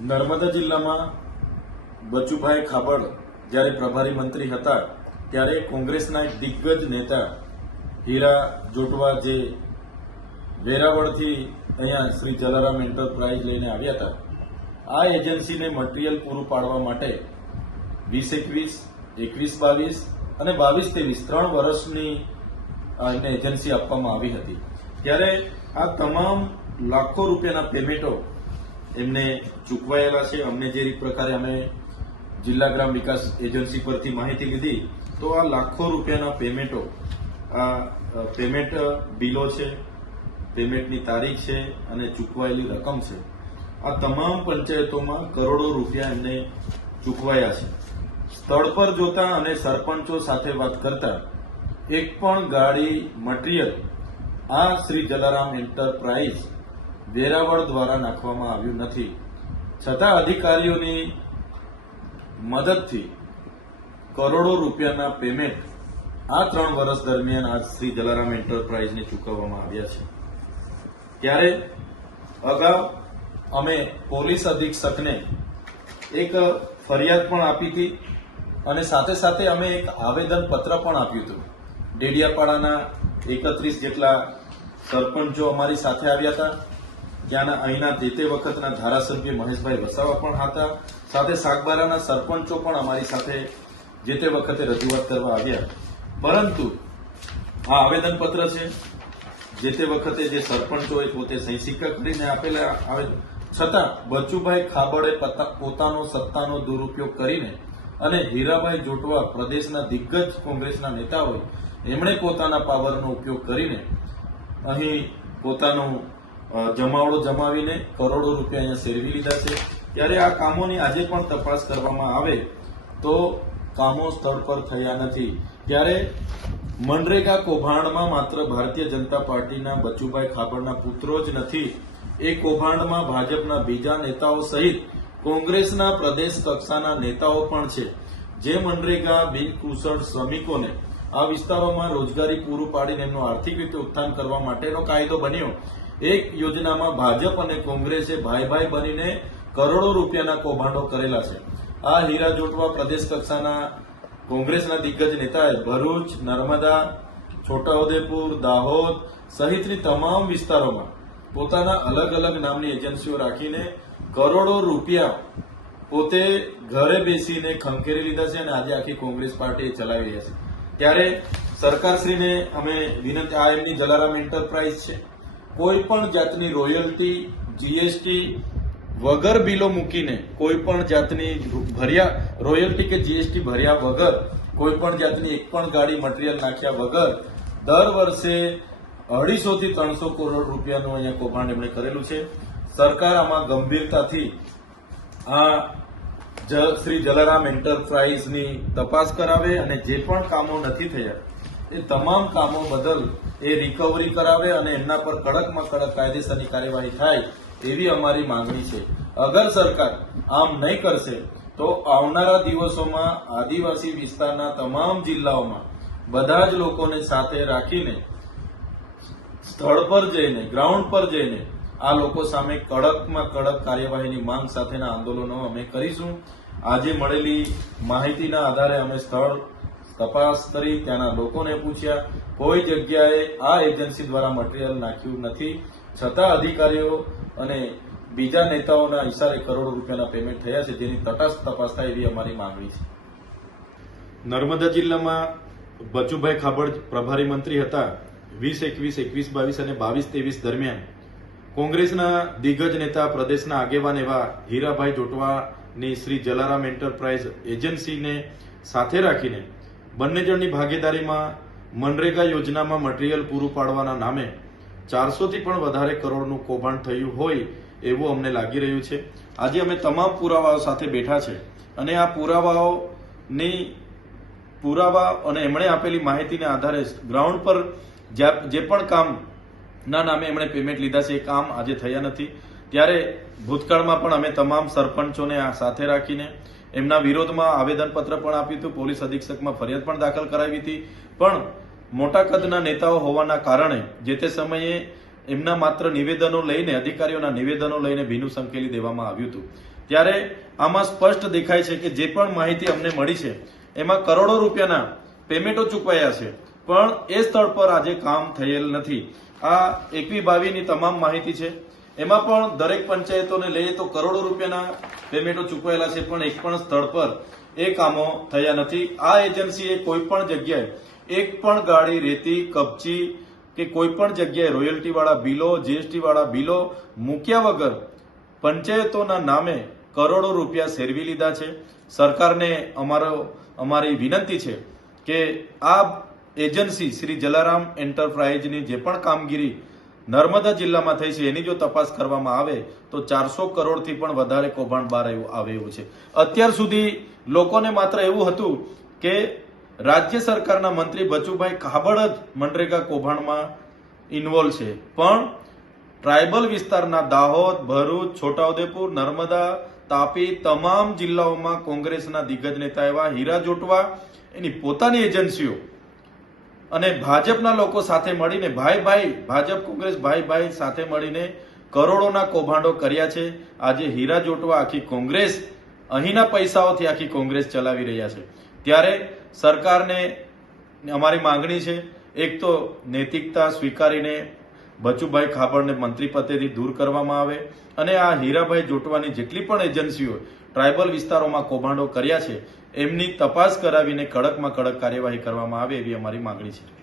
નર્મદા જિલ્લામાં બચુભાઈ ખાબડ જ્યારે પ્રભારી મંત્રી હતા ત્યારે કોંગ્રેસના એક દિગ્ગજ નેતા હીરા જોટવા જે વેરાવળથી અહીંયા શ્રી જલારામ એન્ટરપ્રાઇઝ લઈને આવ્યા હતા, આ એજન્સીને મટીરીયલ પૂરું પાડવા માટે 2021, 21-22 અને 22-23 3 વર્ષની એને એજન્સી આપવામાં આવી હતી। ત્યારે આ તમામ લાખો રૂપિયાના પેમેન્ટો એમને ચૂકવાયેલા છે। અમને જે પ્રકારે અમે જિલ્લા ગ્રામ વિકાસ એજન્સી પરથી માહિતી લીધી તો આ લાખો રૂપિયાના પેમેન્ટો, આ પેમેન્ટ બિલો છે, પેમેન્ટની તારીખ છે અને ચૂકવાયેલી રકમ છે। આ તમામ પંચાયતોમાં કરોડો રૂપિયા એમને ચૂકવાયા છે। સ્થળ પર જોતા અને સરપંચો સાથે વાત કરતા એક પણ ગાડી મટીરીયલ આ શ્રી જલારામ એન્ટરપ્રાઇઝ વેરાવળ દ્વારા નાખવામાં આવ્યું નથી, છતાં અધિકારીઓની મદદથી કરોડો રૂપિયાના પેમેન્ટ આ 3 વર્ષ દરમિયાન આ શ્રી જલારામ એન્ટરપ્રાઇઝને ચૂકવવામાં આવ્યા છે। ત્યારે અગાઉ અમે પોલીસ અધિક્ષકને એક ફરિયાદ પણ આપી હતી અને સાથે સાથે અમે એક આવેદન પત્ર પણ આપ્યું હતું। ડેડિયાપાડાના 31 જેટલા સરપંચો અમારી સાથે આવ્યા હતા, ત્યાંના અહીંના તે વખતના ધારાસભ્ય મહેશભાઈ વસાવા પણ હતા, સાથે સાગબારાના સરપંચો પણ અમારી સાથે જે તે વખતે રજૂઆત કરવા આવ્યા। પરંતુ આ આવેદનપત્ર છે, જે તે વખતે જે સરપંચોએ પોતે સહી સિક્કા કરીને આપેલા છતાં બચુભાઈ ખાબડે પોતાનો સત્તાનો દુરુપયોગ કરીને અને હીરાભાઈ જોટવા પ્રદેશના દિગ્ગજ કોંગ્રેસના નેતા હોય એમણે પોતાના પાવરનો ઉપયોગ કરીને અહીં પોતાનો જમાવડો જમાવીને કરોડો રૂપિયા અહીંયા સેરવી લીધા છે। ત્યારે આ કામોની આજે પણ તપાસ કરવામાં આવે તો કામો સ્થળ પર થયા નથી। ત્યારે મનરેગા કૌભાંડમાં માત્ર ભારતીય જનતા પાર્ટીના બચુભાઈ ખાબડના પુત્રો જ નથી, એ કૌભાંડમાં ભાજપના બીજા નેતાઓ સહિત કોંગ્રેસના પ્રદેશ કક્ષાના નેતાઓ પણ છે, જે મનરેગા બિનકુશળ શ્રમિકોને આ વિસ્તારોમાં રોજગારી પૂરું પાડીને એમનું આર્થિક રીતે ઉત્થાન કરવા માટેનો કાયદો બન્યો। એક યોજનામાં ભાજપ અને કોંગ્રેસે ભાઈ બનીને કરોડો રૂપિયાના કૌભાંડો કરેલા છે। આ હીરા જોટવા પ્રદેશ કક્ષાના કોંગ્રેસના દિગ્ગજ નેતાએ ભરૂચ, નર્મદા, છોટાઉદેપુર, દાહોદ સહિતની તમામ વિસ્તારોમાં પોતાના અલગ અલગ નામની એજન્સીઓ રાખીને કરોડો રૂપિયા પોતે ઘરે બેસીને ખંખેરી લીધા છે અને આજે આખી કોંગ્રેસ પાર્ટી ચલાવી રહ્યા છે। ત્યારે સરકારશ્રીને અમે વિનંતી, આ એમની જલારામ એન્ટરપ્રાઇઝ છે, કોઈ પણ જાતની રોયલ્ટી, જીએસટી વગર બિલો મૂકીને કોઈ પણ જાતની રોયલ્ટી કે જીએસટી ભર્યા વગર કોઈ પણ જાતની એક પણ ગાડી મટીરીયલ નાખ્યા વગર દર વર્ષે 250 થી 300 કરોડ રૂપિયાનું અહીંયા કૌભાંડ એમણે કરેલું છે। સરકાર આમાં ગંભીરતાથી આ શ્રી જલારામ એન્ટરપ્રાઇઝની તપાસ કરાવે અને જે પણ કામો નથી થયા એ તમામ કામો બદલ એ રિકવરી કરાવે અને એમના પર કડકમાં કડક કાયદેસરની કાર્યવાહી થાય એવી અમારી માંગણી છે। અગર સરકાર આમ નહીં કરશે તો આવનારા દિવસોમાં આદિવાસી વિસ્તારના તમામ જિલ્લાઓમાં બધા જ લોકોને સાથે રાખીને સ્થળ પર જઈને, ગ્રાઉન્ડ પર જઈને આ લોકો સામે કડકમાં કડક કાર્યવાહીની માંગ સાથેના આંદોલનો અમે કરીશું। આજે મળેલી માહિતીના આધારે અમે સ્થળ તપાસ કરી, ત્યાંના લોકોને પૂછ્યા, કોઈ જગ્યાએ આ એજન્સી દ્વારા મટીરીયલ નાખ્યું નથી, છતાં અધિકારીઓ અને બીજા નેતાઓના ઇશારે કરોડો રૂપિયાના પેમેન્ટ થયા છે, જેની તટસ્થ તપાસ થાય એવી અમારી માંગણી છે। નર્મદા જિલ્લામાં બચુભાઈ ખાબડ પ્રભારી મંત્રી હતા 2021, 21-22 અને 22-23 દરમિયાન કોંગ્રેસના દિગ્ગજ નેતા, પ્રદેશના આગેવાન એવા હીરાભાઈ જોટવાની શ્રી જલારામ એન્ટરપ્રાઇઝ એજન્સીને સાથે રાખીને બંને જણની ભાગીદારીમાં મનરેગા યોજનામાં મટીરીયલ પૂરું પાડવાના નામે 400 થી પણ વધારે કરોડનું કૌભાંડ થયું હોય એવું અમને લાગી રહ્યું છે। આજે અમે તમામ પુરાવાઓ સાથે બેઠા છે અને આ પુરાવા અને એમણે આપેલી માહિતીના આધારે ગ્રાઉન્ડ પર જે પણ કામના નામે એમણે પેમેન્ટ લીધા છે એ કામ આજે થયા નથી। ત્યારે ભૂતકાળમાં પણ અમે તમામ સરપંચોને સાથે રાખીને એમના વિરોધમાં આવેદનપત્ર પણ આપ્યું હતું, પોલીસ અધિક્ષકમાં ફરિયાદ પણ દાખલ કરાવી હતી, પણ મોટા કદના નેતાઓ હોવાના કારણે જે તે સમયે એમના માત્ર નિવેદનો લઈને, અધિકારીઓના નિવેદનો લઈને ભીનું સંકેલી દેવામાં આવ્યું હતું. ત્યારે આમાં સ્પષ્ટ દેખાય છે કે જે પણ માહિતી અમને મળી છે એમાં કરોડો રૂપિયાના પેમેન્ટો ચૂકવાયા છે, પણ એ સ્થળ પર આજે કામ થયેલ નથી. આ 21-22ની તમામ માહિતી છે. એમાં પણ દરેક પંચાયતોને લઈએ તો કરોડો રૂપિયાના પેમેન્ટો ચૂકવાયેલા છે, પણ એક પણ સ્થળ પર એ કામો થયા નથી. આ એજન્સીએ કોઈ પણ જગ્યાએ એક પણ ગાડી રેતી, કપચી કે કોઈ પણ જગ્યાએ રોયલ્ટી વાળા બિલો, જીએસટી વાળા બિલો મૂક્યા વગર પંચાયતોના નામે કરોડો રૂપિયા સેરવી લીધા છે. સરકારને અમારી વિનંતી છે કે આ એજન્સી શ્રી જલારામ એન્ટરપ્રાઇઝની જે પણ કામગીરી નર્મદા જિલ્લામાં થઈ છે એની જો તપાસ કરવામાં આવે તો 400 કરોડથી પણ વધારે કૌભાંડ બહાર આવે એવું છે. અત્યાર સુધી લોકોને માત્ર એવું હતું કે રાજ્ય સરકારના મંત્રી બચુભાઈ ખાબડ જ મનરેગા કૌભાંડમાં ઇન્વોલ્વ છે, પણ ટ્રાયબલ વિસ્તારના દાહોદ, ભરૂચ, છોટાઉદેપુર, નર્મદા, તાપી તમામ જિલ્લાઓમાં કોંગ્રેસના દિગ્ગજ નેતા એવા હીરા જોટવા એની પોતાની એજન્સીઓ અને ભાજપના લોકો સાથે મળીને ભાજપ કોંગ્રેસ ભાઈ સાથે મળીને કરોડોના કૌભાંડો કર્યા છે. આજે હીરા જોટવા આખી કોંગ્રેસ, અહીંના પૈસાઓથી આખી કોંગ્રેસ ચલાવી રહ્યા છે. ત્યારે સરકારને અમારી માંગણી છે, એક તો નૈતિકતા સ્વીકારીને બચુભાઈ ખાબડને મંત્રી પદેથી દૂર કરવામાં આવે અને આ હીરાભાઈ જોટવાની જેટલી પણ એજન્સીઓ ટ્રાયબલ વિસ્તારોમાં કૌભાંડો કર્યા છે એમની તપાસ કરાવીને કડકમાં કડક કાર્યવાહી કરવામાં આવે એવી અમારી માંગણી છે.